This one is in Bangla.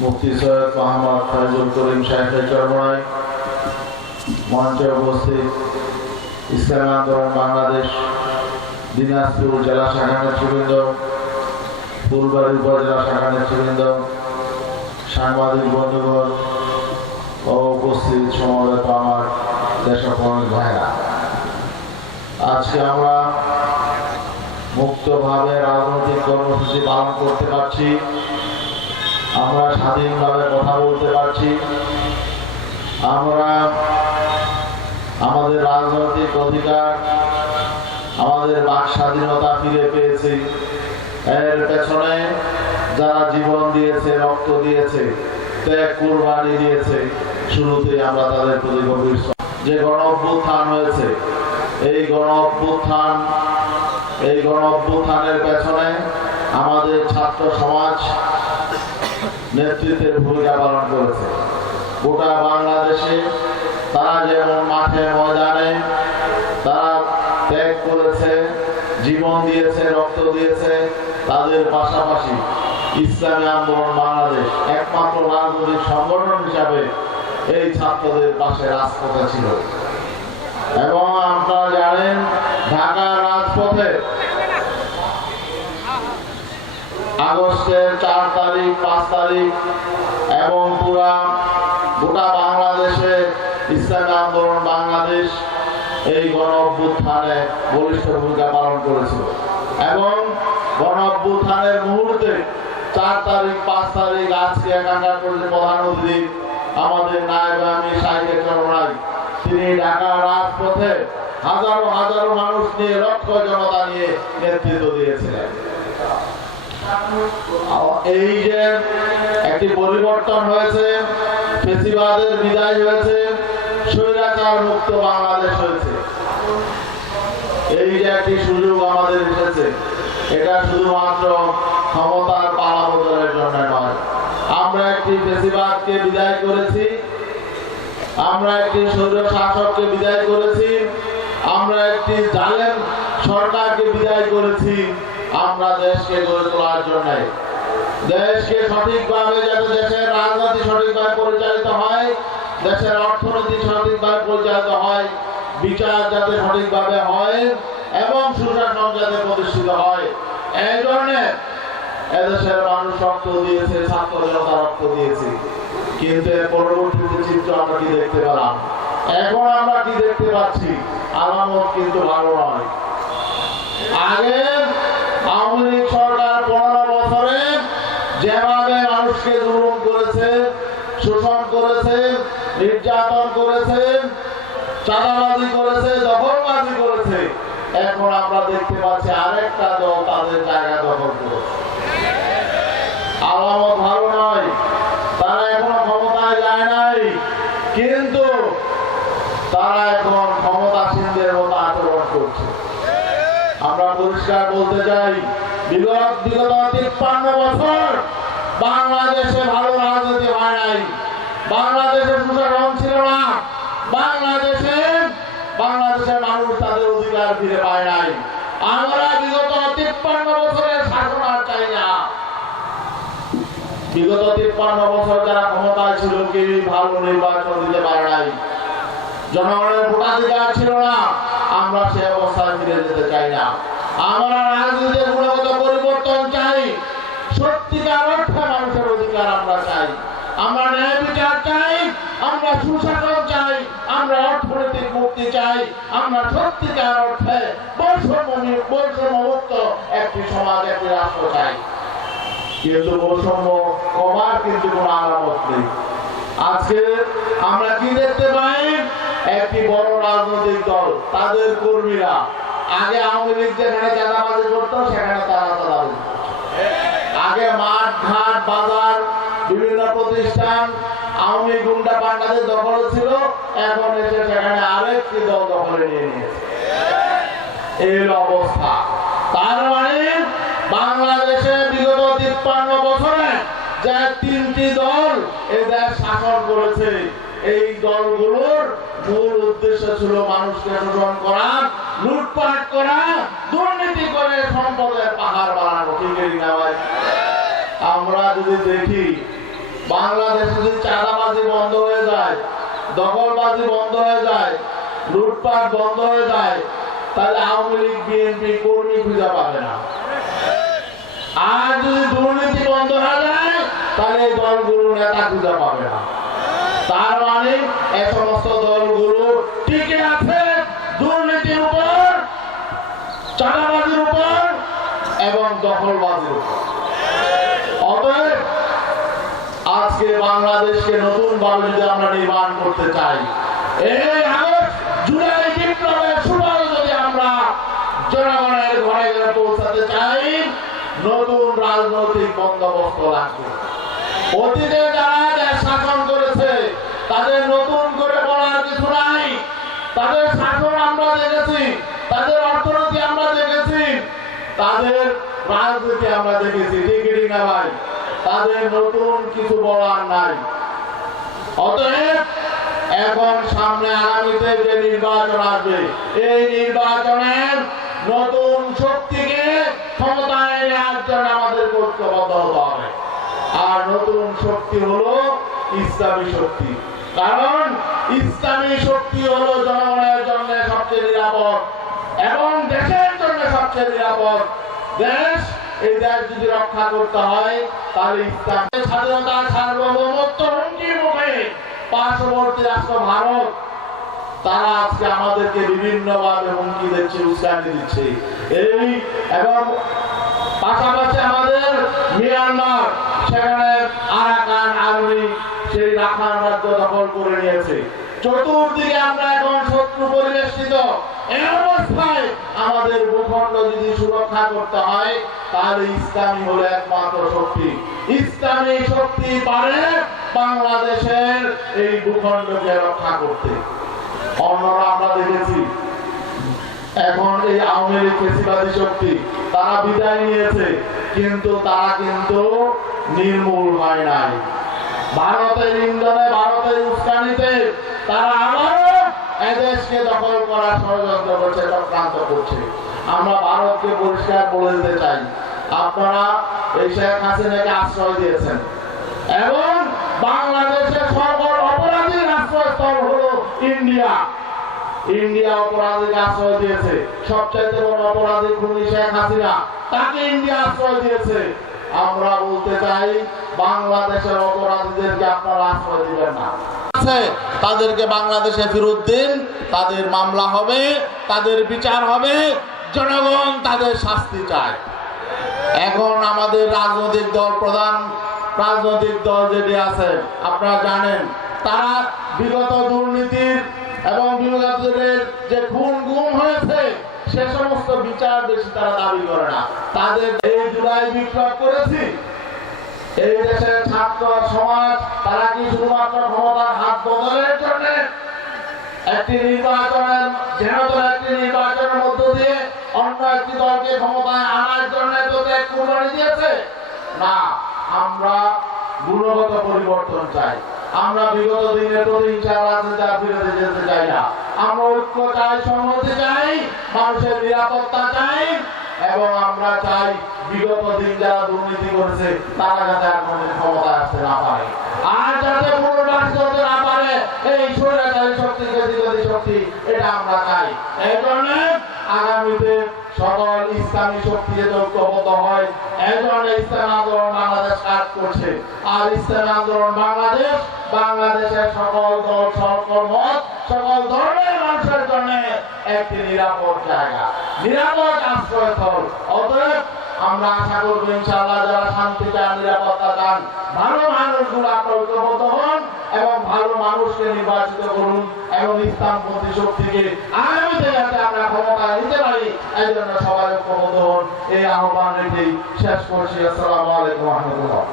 মুফতি সৈয়দ মোহাম্মদ ফয়জুল করিম সাহেবের চরমনায় মঞ্চে উপস্থিত ইসলামী আন্দোলন বাংলাদেশ দিনাজপুর জেলা শাখা নেতৃবৃন্দ, ফুলবাড়ী উপজেলা শাখা নেতৃবৃন্দ, সাংবাদিক বন্ধুগণ ও উপস্থিত সমবেত আমার দেশপ্রেমিক ভাইরা, আজকে আমরা মুক্তভাবে রাজনৈতিক কর্মসূচি পালন করতে পারছি, আমরা স্বাধীনভাবে কথা বলতে পারছি, আমরা আমাদের রাজনৈতিক অধিকার, আমাদের বাক স্বাধীনতা ফিরে পেয়েছি। এর পেছনে যারা জীবন দিয়েছে, রক্ত দিয়েছে, ত্যাগ কুরবানি দিয়েছে, শুরুতেই আমরা তাদের প্রতি গভীর যে গণ অভ্যুত্থান হয়েছে, এই গণ অভ্যুত্থানের পেছনে আমাদের ছাত্র সমাজ নেতৃত্বের ভূমিকা পালন করেছে। গোটা বাংলাদেশে তারা যেমন মাঠে ময়দানে তারা ত্যাগ করেছে, জীবন দিয়েছে, রক্ত দিয়েছে, তাদের পাশাপাশি ইসলামী আন্দোলন বাংলাদেশ একমাত্র রাজনৈতিক সংগঠন হিসাবে এই ছাত্রদের পাশে রাজপথে ছিল। এবং আপনারা জানেন, ঢাকার রাজপথে আগস্টের 4 তারিখ, 5 তারিখ এবং গোটা বাংলাদেশে ইসলামী আন্দোলন বাংলাদেশ এই গণ অভ্যুত্থানে বলিষ্ঠ ভূমিকা পালন করেছিল। এবং গণ অভ্যুত্থানের মুহূর্তে 4 তারিখ, 5 তারিখ আজকে এখানকার প্রধান অতিথি আমাদের নায়েব আমির সাহেবের চরমনায়, তিনি ঢাকার রাজপথে হাজারো হাজারো মানুষ নিয়ে, লক্ষ জনতা নিয়ে নেতৃত্ব দিয়েছিলেন। এই যে একটি পরিবর্তন হয়েছে, ফ্যাসিবাদের বিদায় হয়েছে, স্বৈরাচার মুক্ত বাংলাদেশ হয়েছে, এই যে একটি সুযোগ আমাদের এসেছে, এটা শুধুমাত্র ক্ষমতার পালাবদলের জন্য নয়। আমরা একটি ফ্যাসিবাদকে বিদায় করেছি, আমরা একটি স্বৈর শাসককে বিদায় করেছি, আমরা একটি জালেম সরকারকে বিদায় করেছি। আমরা দেশকে গড়ে তোলার জন্য, দেশকে সঠিকভাবে, যাতে দেশের রাজনীতি সঠিকভাবে পরিচালিত হয়, দেশের অর্থনীতি সঠিকভাবে পরিচালিত হয়, বিচার যাতে সঠিকভাবে হয় এবং সুশাসন যাতে প্রতিষ্ঠিত হয়, এই জন্য এদেশের মানুষ রক্ত দিয়েছে, ছাত্র জনতা রক্ত দিয়েছে। কিন্তু এর পরবর্তীতে চিত্র আমরা কি দেখতে পেলাম? এখন আমরা কি দেখতে পাচ্ছি? আলামত কিন্তু ভালো নয়। আগে আওয়ামী লীগ সরকার 15 বছরে যেভাবে মানুষকে জুলুম করেছে, শোষণ করেছে, নির্যাতন করেছে, চাঁদাবাজি করেছে, দখলবাজি করেছে, এখন আমরা দেখতে পাচ্ছি আরেকটা দল তাদের জায়গা দখল করেছে। আলামত ভালো নয়। তারা এখনো ক্ষমতায় যায় নাই, কিন্তু তারা এখন ক্ষমতাসীনদের মতো আচরণ করছে। আমরা পরিষ্কার বলতে চাই, বিগত 53 বছর বাংলাদেশে ভালো রাজনীতি হয় নাই, বাংলাদেশে সুশাসন ছিল না, বাংলাদেশের মানুষ তাদের অধিকার ফিরে পায় নাই। আমরা বিগত 53 বছরের শাসন আর চাই না। বিগত 53 বছর যারা ক্ষমতায় ছিল, কেউ ভালো নির্বাচন দিতে পারে নাই, জনগণের ভোটাধিকার ছিল না। আমরা সে অবস্থায় ফিরে যেতে চাই না। আমরা রাজনীতির গুণগত পরিবর্তন চাই, সত্যিকার অর্থে মানুষের অধিকার আমরা চাই, আমরা ন্যায় বিচার চাই, আমরা সুশাসন চাই, আমরা অর্থনৈতিক মুক্তি চাই, আমরা সত্যিকার অর্থে বৈষম্যমুক্ত একটি সমাজ, একটি রাষ্ট্র চাই। কিন্তু বৈষম্য কমার কিন্তু কোনো আলামত নেই। আজকে আমরা কি দেখতে পাই? একটি বড় রাজনৈতিক দল, তাদের কর্মীরা, আগে আওয়ামী লীগ যেখানে চাঁদাবাজি করতো সেখানে তারা চাঁদাবাজি, আগে মাঠ ঘাট বাজার বিভিন্ন প্রতিষ্ঠান আওয়ামী গুন্ডা পান্ডাদের দখল ছিল, এখন এসে সেখানে আরেকটি দল দখলে নিয়ে নিয়েছে। এই অবস্থা। তার মানে বাংলাদেশে বিগত 53 বছরে যে 3টি দল এই দেশ শাসন করেছে, এই দলগুলোর মূল উদ্দেশ্য ছিল মানুষকে শোষণ করা, লুটপাট করা, দুর্নীতি করে সম্পদের পাহাড় বানানো। ঠিক না ভাই? আমরা যদি দেখি বাংলাদেশে যদি চাঁদাবাজি বন্ধ হয়ে যায়, দখলবাজি বন্ধ হয়ে যায়, লুটপাট বন্ধ হয়ে যায়, তাহলে আওয়ামী লীগ বিএনপি কর্মী খুঁজে পাবে না। আর যদি দুর্নীতি বন্ধ হয়ে যায় তাহলে এই দলগুলো নেতা খুঁজে পাবে না। তার মানে এই সমস্ত দলগুলো টিকে আছে দুর্নীতির উপর, চাঁদাবাজির উপর এবং দখলবাজির উপর। অতএব আজকে বাংলাদেশকে নতুন ভাবে যদি আমরা নির্মাণ করতে চাই, এই আগস্ট জুলাই বিপ্লবের সুফল যদি আমরা জনগণের ঘরে ঘরে পৌঁছাতে চাই, নতুন রাজনৈতিক বন্দোবস্ত লাগবে। অতীতে যারা দেশ শাসন করেছে তাদের নতুন করে বলার কিছু নাই। তাদের শাসন আমরা দেখেছি, তাদের অর্থনীতি আমরা দেখেছি, তাদের রাজনীতি আমরা দেখেছি, ঠিক না ভাই? তাদের নতুন কিছু বলার নাই। অতএব এখন সামনে আগামীতে যে নির্বাচন আসবে, এই নির্বাচনের নতুন শক্তিকে ক্ষমতায় নেওয়ার জন্য আমাদের ঐক্যবদ্ধ হতে হবে। আর নতুন শক্তি হলো ইসলামী শক্তি। কারণ ইসলামী শক্তি হলো জনগণের জন্য সবচেয়ে নিরাপদ এবং দেশের জন্য সবচেয়ে নিরাপদ। দেশ, এই দেশ যদি রক্ষা করতে হয় তাহলে ইসলামের স্বাধীনতা সার্বভৌমত্ব হুমকির মুখে পার্শ্ববর্তী রাষ্ট্র ভারত, তারা আজকে আমাদেরকে বিভিন্নভাবে হুমকি দিচ্ছে, উস্কানি দিচ্ছে। এই এবং পাশাপাশি আমাদের মিয়ানমার, সেখানে আরাকান আর্মি সেই রাখাইন রাজ্য দখল করে নিয়েছে। চতুর্দিকে আমরা এখন শত্রু পরিবেষ্টিত। এই অবস্থায় আমাদের ভূখণ্ড যদি সুরক্ষা করতে হয় তাহলে ইসলামী হলো একমাত্র শক্তি। ইসলামী শক্তি পারে বাংলাদেশের এই ভূখণ্ডকে রক্ষা করতে। অন্যরা আমরা দেখেছি এখন এই আওয়ামী লীগ ফ্যাসিবাদী শক্তি, তারা বিদায় নিয়েছে, কিন্তু তারা কিন্তু নির্মূল হয় নাই। ভারতের ইন্ধনে, ভারতের উস্কানিতে তারা আবারও এদেশকে দখল করার ষড়যন্ত্র করছে, চক্রান্ত করছে। আমরা ভারতকে পরিষ্কার বলে দিতে চাই, আপনারা এই শেখ হাসিনাকে আশ্রয় দিয়েছেন এবং বাংলাদেশের সকল অপরাধীর আশ্রয়স্থল হলো ইন্ডিয়া। ইন্ডিয়া অপরাধীকে আশ্রয় দিয়েছে। সবচাইতে বড় অপরাধী খুনি শেখ হাসিনা, তাকে ইন্ডিয়া আশ্রয় দিয়েছে। আমরা বলতে চাই বাংলাদেশের অপরাধীদেরকে আপনারা আশ্রয় দিবেন না। তাদেরকে বাংলাদেশে ফেরত দিন, তাদের মামলা হবে, তাদের বিচার হবে, জনগণ তাদের শাস্তি চায়। এখন আমাদের রাজনৈতিক দল, প্রধান রাজনৈতিক দল যেটি আছে আপনারা জানেন, তারা বিগত দুর্নীতির এবং বিগত যে খুন গুম হয়েছে সে সমস্ত বিচার বেশি তারা দাবি করে না। তাদের এই জুলাই বিপ্লব করেছি, এই দেশের ছাত্র সমাজ তারা কি শুধুমাত্র ক্ষমতার হাত বদলের জন্য একটি নির্বাচনের নির্বাচনের মধ্য দিয়ে অন্য একটি দলকে ক্ষমতায় আনার জন্য কুরবানি দিয়েছে? না, আমরা গুণগত পরিবর্তন চাই। আমরা বিগত দিনের প্রতিহিংসা রাজনীতি ফিরে যেতে চাই না। আমরা ঐক্য চাই, সংহতি চাই, মানুষের নিরাপত্তা চাই এবং আমরা চাই বিগত দিন যারা দুর্নীতি করেছে তারা যাতে আর কোনো ক্ষমতায় আসতে না পারে, আর যাতে পুনর্বাসিত হতে না পারে এই স্বৈরাচারী শক্তি, গতিবাদী শক্তি, এটা আমরা চাই। এই জন্য আগামীতে সকল ইসলামী শক্তি যাতে ঐক্যবদ্ধ হয়, এই জন্য ইসলামী আন্দোলন বাংলাদেশ কাজ করছে। আর ইসলামী আন্দোলন বাংলাদেশ বাংলাদেশের সকল দল, সকল মত, সকল ধর্মের মানুষের জন্য একটি নিরাপদ জায়গা, নিরাপদ আশ্রয়স্থল। অতএব আমরা আশা করবো ইনশাআল্লাহ যারা শান্তি চান, নিরাপত্তা চান, ভালো মানুষগুলো আপনারা ঐক্যবদ্ধ হন এবং ভালো মানুষকে নির্বাচিত করুন এবং ইসলামপন্থী শক্তিকে আগামীতে যাতে আমরা ক্ষমতায় নিতে পারি এই জন্য সবাই ঐক্যবদ্ধ হন। এই আহ্বান রেখেই শেষ করছি। আসসালামু আলাইকুম ওয়া রাহমাতুল্লাহ।